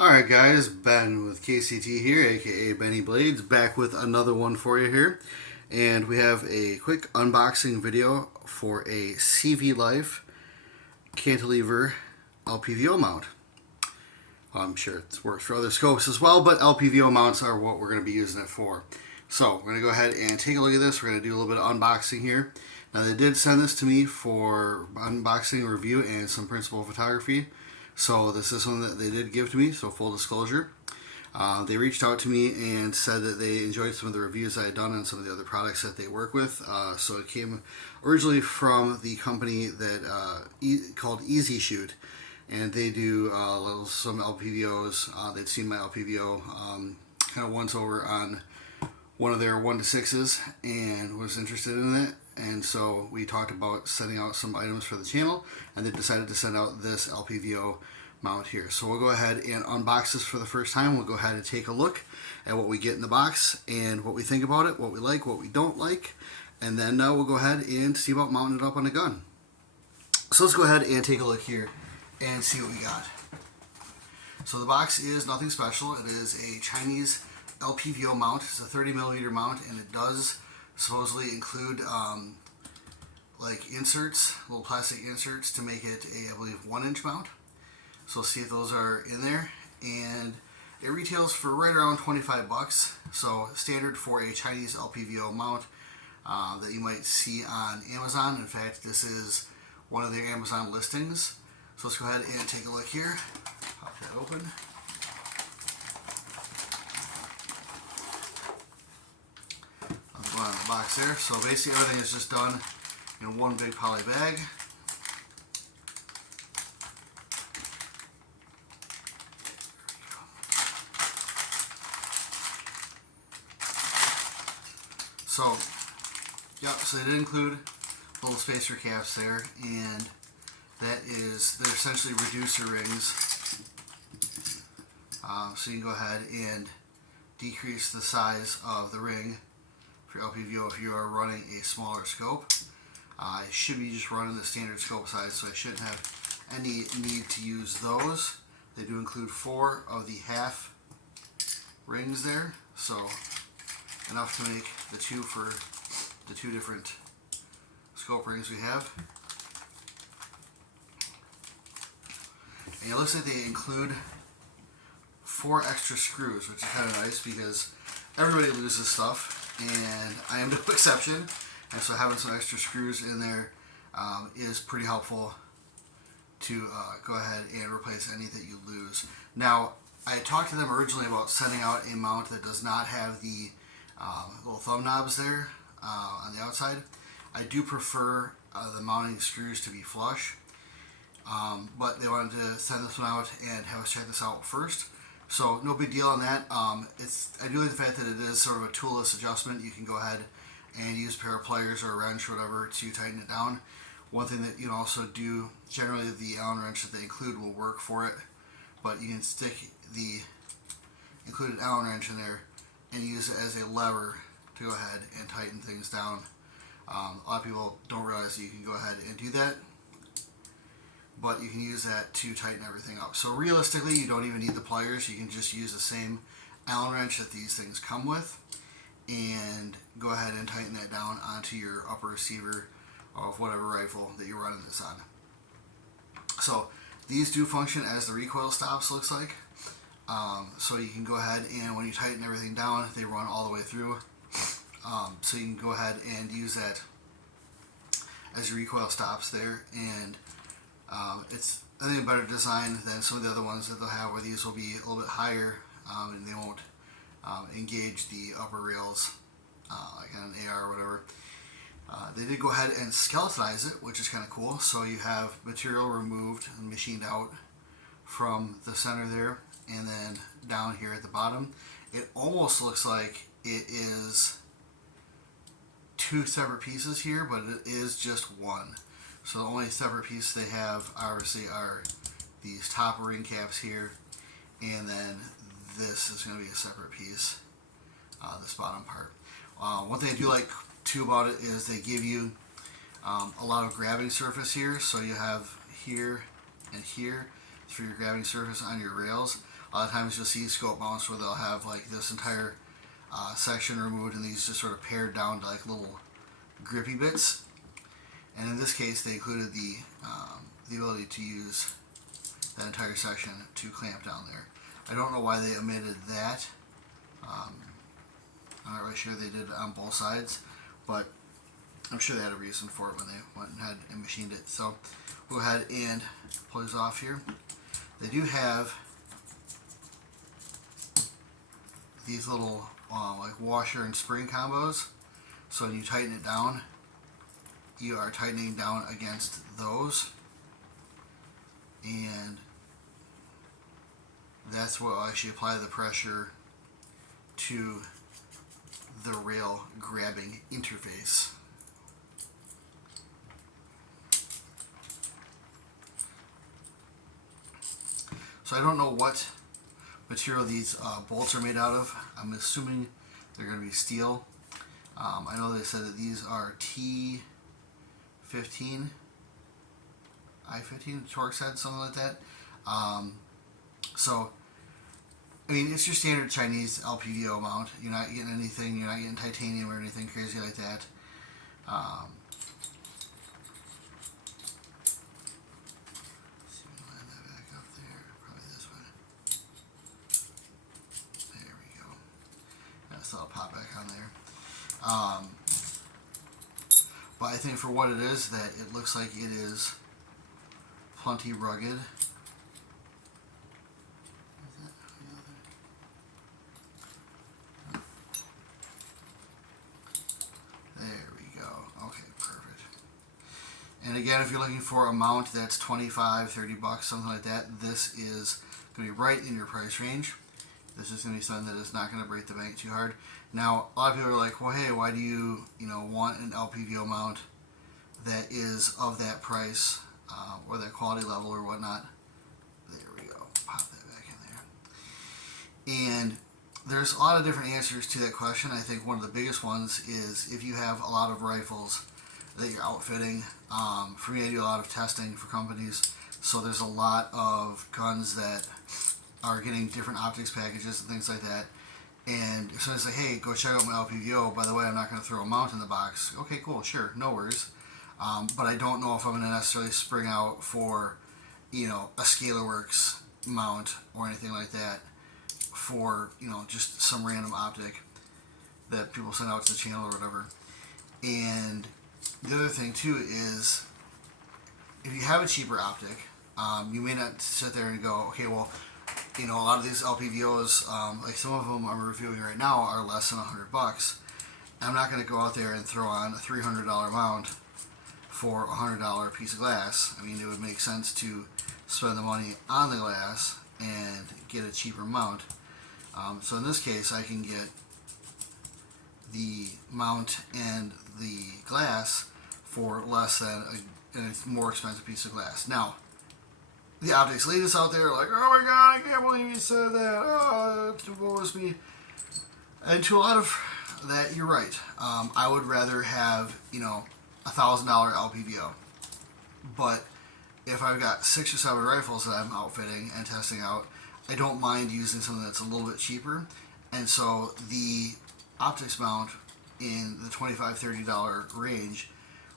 Alright guys, Ben with KCT here, aka Benny Blades, back with another one for you here. And we have a quick unboxing video for a CVLIVE cantilever Lpvo mount. I'm sure it works for other scopes as well, but Lpvo mounts are what we're going to be using it for. So we're going to go ahead and take a look at this. We're going to do a little bit of unboxing here. Now they did send this to me for unboxing, review, and some principal photography. So this is one that they did give to me, so full disclosure. They reached out to me and said that they enjoyed some of the reviews I had done on some of the other products that they work with. So it came originally from the company that called Easy Shoot, and they do some Lpvos. They'd seen my Lpvo kind of once over on one of their 1-to-6s and was interested in it. And so we talked about sending out some items for the channel, and they decided to send out this Lpvo mount here. So we'll go ahead and unbox this for the first time. We'll go ahead and take a look at what we get in the box and what we think about it, what we like, what we don't like, and then we'll go ahead and see about mounting it up on a gun. So let's go ahead and take a look here and see what we got. So the box is nothing special. It is a Chinese Lpvo mount. It's a 30mm mount, and it does supposedly include like inserts, little plastic inserts to make it a, I believe, 1-inch mount. So we'll see if those are in there, and it retails for right around 25 bucks. So standard for a Chinese Lpvo mount that you might see on Amazon. In fact, this is one of their Amazon listings. So let's go ahead and take a look here. Pop that open. On the box there. So basically everything is just done in one big poly bag. So, yeah, so they did include little spacer caps there, and that is, they're essentially reducer rings. So you can go ahead and decrease the size of the ring for Lpvo if you are running a smaller scope. I should be just running the standard scope size, so I shouldn't have any need to use those. They do include 4 of the half rings there, so enough to make the 2 for the 2 different scope rings we have. And it looks like they include 4 extra screws, which is kind of nice because everybody loses stuff, and I am no exception. And so having some extra screws in there is pretty helpful to go ahead and replace any that you lose. Now, I talked to them originally about sending out a mount that does not have the little thumb knobs there on the outside. I do prefer the mounting screws to be flush, but they wanted to send this one out and have us check this out first. So no big deal on that. I do like the fact that it is sort of a toolless adjustment. You can go ahead and use a pair of pliers or a wrench or whatever to tighten it down. One thing that you can also do, generally the Allen wrench that they include will work for it, but you can stick the included Allen wrench in there and use it as a lever to go ahead and tighten things down. A lot of people don't realize that you can go ahead and do that, but you can use that to tighten everything up. So realistically, you don't even need the pliers. You can just use the same Allen wrench that these things come with and go ahead and tighten that down onto your upper receiver of whatever rifle that you're running this on. So these do function as the recoil stops, looks like. So you can go ahead and when you tighten everything down, they run all the way through. So you can go ahead and use that as your recoil stops there, and it's, I think, a better design than some of the other ones that they'll have, where these will be a little bit higher and they won't engage the upper rails like on an AR or whatever. They did go ahead and skeletonize it, which is kind of cool. So you have material removed and machined out from the center there, and then down here at the bottom. It almost looks like it is 2 separate pieces here, but it is just one. So the only separate piece they have obviously are these top ring caps here, and then this is going to be a separate piece, this bottom part. One thing I do like too about it is they give you a lot of grabbing surface here, so you have here and here for your grabbing surface on your rails. A lot of times you'll see scope mounts where they'll have like this entire section removed and these just sort of pared down to like little grippy bits. And in this case, they included the ability to use that entire section to clamp down there. I don't know why they omitted that. I'm not really sure they did it on both sides, but I'm sure they had a reason for it when they went ahead and machined it. So we'll go ahead and pull these off here. They do have these little like washer and spring combos. So when you tighten it down, you are tightening down against those, and that's what will actually apply the pressure to the rail grabbing interface. So I don't know what material these bolts are made out of. I'm assuming they're going to be steel. I know they said that these are T15, I15, torque head, something like that. So, I mean, it's your standard Chinese Lpvo mount. You're not getting anything, you're not getting titanium or anything crazy like that. See if we can line that back up there. Probably this way. There we go. So I'll pop back on there. But I think for what it is, that it looks like it is plenty rugged. There we go. Okay, perfect. And again, if you're looking for a mount that's $25, $30, something like that, this is going to be right in your price range. This is going to be something that is not going to break the bank too hard. Now, a lot of people are like, well, hey, why do you want an Lpvo mount that is of that price or that quality level or whatnot? There we go. Pop that back in there. And there's a lot of different answers to that question. I think one of the biggest ones is if you have a lot of rifles that you're outfitting. For me, I do a lot of testing for companies, so there's a lot of guns that are getting different optics packages and things like that. And as soon as I say, hey, go check out my Lpvo, by the way, I'm not going to throw a mount in the box. Okay, cool, sure, no worries. But I don't know if I'm going to necessarily spring out for, a ScalarWorks mount or anything like that for, just some random optic that people send out to the channel or whatever. And the other thing, too, is if you have a cheaper optic, you may not sit there and go, okay, well, a lot of these Lpvos, like some of them I'm reviewing right now, are less than $100. I'm not going to go out there and throw on a $300 mount for a $100 piece of glass. I mean, it would make sense to spend the money on the glass and get a cheaper mount. So in this case, I can get the mount and the glass for less than a more expensive piece of glass. Now, the optics elitists out there are like, oh my god, I can't believe you said that. Oh, it bores me. And to a lot of that, you're right. I would rather have, $1,000 Lpvo. But if I've got 6 or 7 rifles that I'm outfitting and testing out, I don't mind using something that's a little bit cheaper. And so the optics mount in the $25-$30 range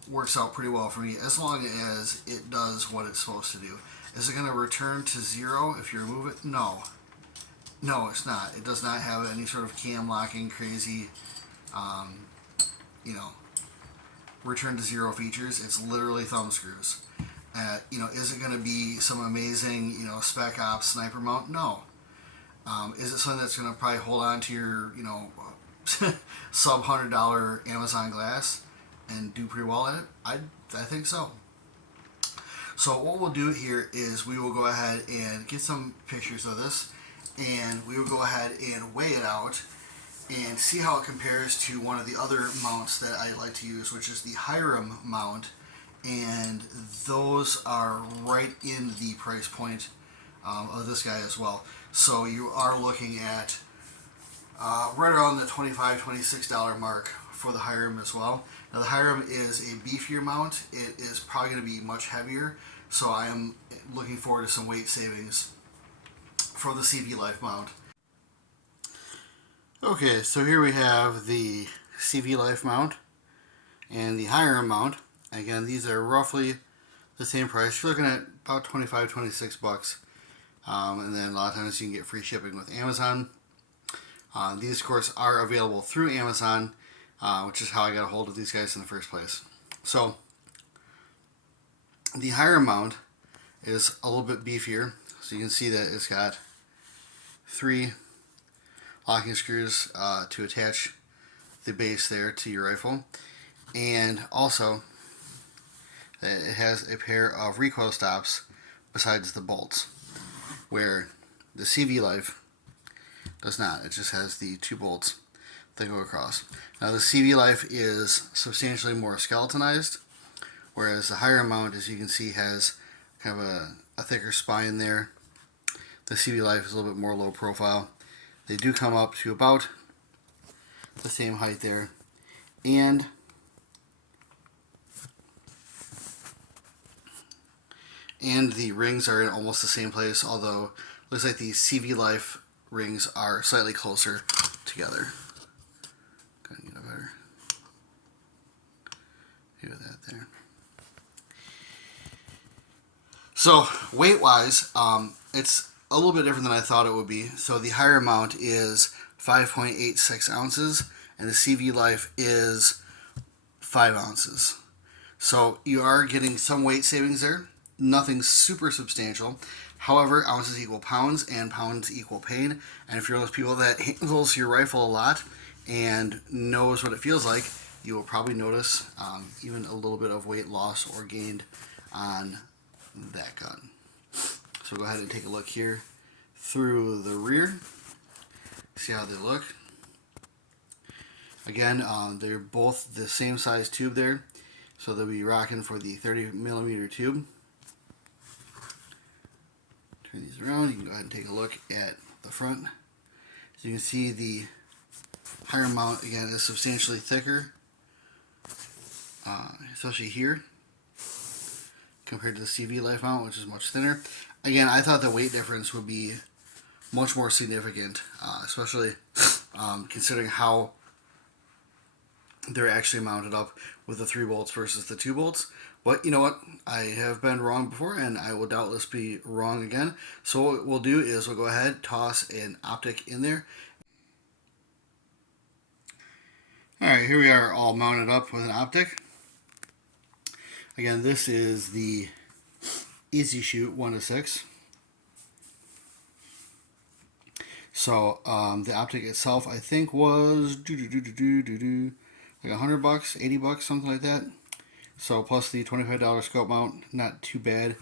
works out pretty well for me, as long as it does what it's supposed to do. Is it going to return to 0 if you remove it? No. No, it's not. It does not have any sort of cam locking crazy, return to 0 features. It's literally thumb screws. Is it going to be some amazing, spec ops sniper mount? No. Is it something that's going to probably hold on to your, sub $100 Amazon glass and do pretty well at it? I think so. So what we'll do here is we will go ahead and get some pictures of this, and we will go ahead and weigh it out and see how it compares to one of the other mounts that I like to use, which is the Hiram mount, and those are right in the price point of this guy as well. So you are looking at right around the $25, $26 mark for the Hiram as well. Now the Hiram is a beefier mount. It is probably going to be much heavier, so I am looking forward to some weight savings for the CVLIVE mount. Okay, so here we have the CVLIVE mount and the higher mount. Again, these are roughly the same price. You're looking at about 25, 26 bucks. And then a lot of times you can get free shipping with Amazon. These, of course, are available through Amazon, which is how I got a hold of these guys in the first place. So, the higher mount is a little bit beefier. So you can see that it's got 3 locking screws to attach the base there to your rifle. And also, it has a pair of recoil stops besides the bolts, where the CVLIVE does not. It just has the 2 bolts that go across. Now the CVLIVE is substantially more skeletonized, whereas the higher mount, as you can see, has kind of a thicker spine there. The CVLIVE is a little bit more low profile. They do come up to about the same height there, and the rings are in almost the same place, although it looks like the CVLIVE rings are slightly closer together. Gotta get a better view of that there. So weight wise, it's a little bit different than I thought it would be. So the higher mount is 5.86 ounces and the CVLIVE is 5 ounces. So you are getting some weight savings there. Nothing super substantial. However, ounces equal pounds and pounds equal pain. And if you're those people that handles your rifle a lot and knows what it feels like, you will probably notice even a little bit of weight loss or gained on that gun. So go ahead and take a look here through the rear. See how they look. Again, they're both the same size tube there. So they'll be rocking for the 30mm tube. Turn these around, you can go ahead and take a look at the front. So you can see the higher mount, again, is substantially thicker, especially here, compared to the CVLIVE mount, which is much thinner. Again, I thought the weight difference would be much more significant, especially considering how they're actually mounted up with the 3 bolts versus the 2 bolts. But you know what? I have been wrong before, and I will doubtless be wrong again. So what we'll do is we'll go ahead, toss an optic in there. Alright, here we are all mounted up with an optic. Again, this is the Easy Shoot 1-6. So the optic itself, I think, was like $100, 80 bucks, something like that. So plus the $25 scope mount, not too bad.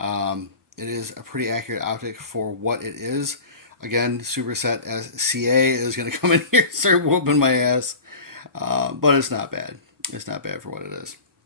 It is a pretty accurate optic for what it is. Again, Superset as CA is going to come in here and start whooping my ass. But it's not bad. It's not bad for what it is.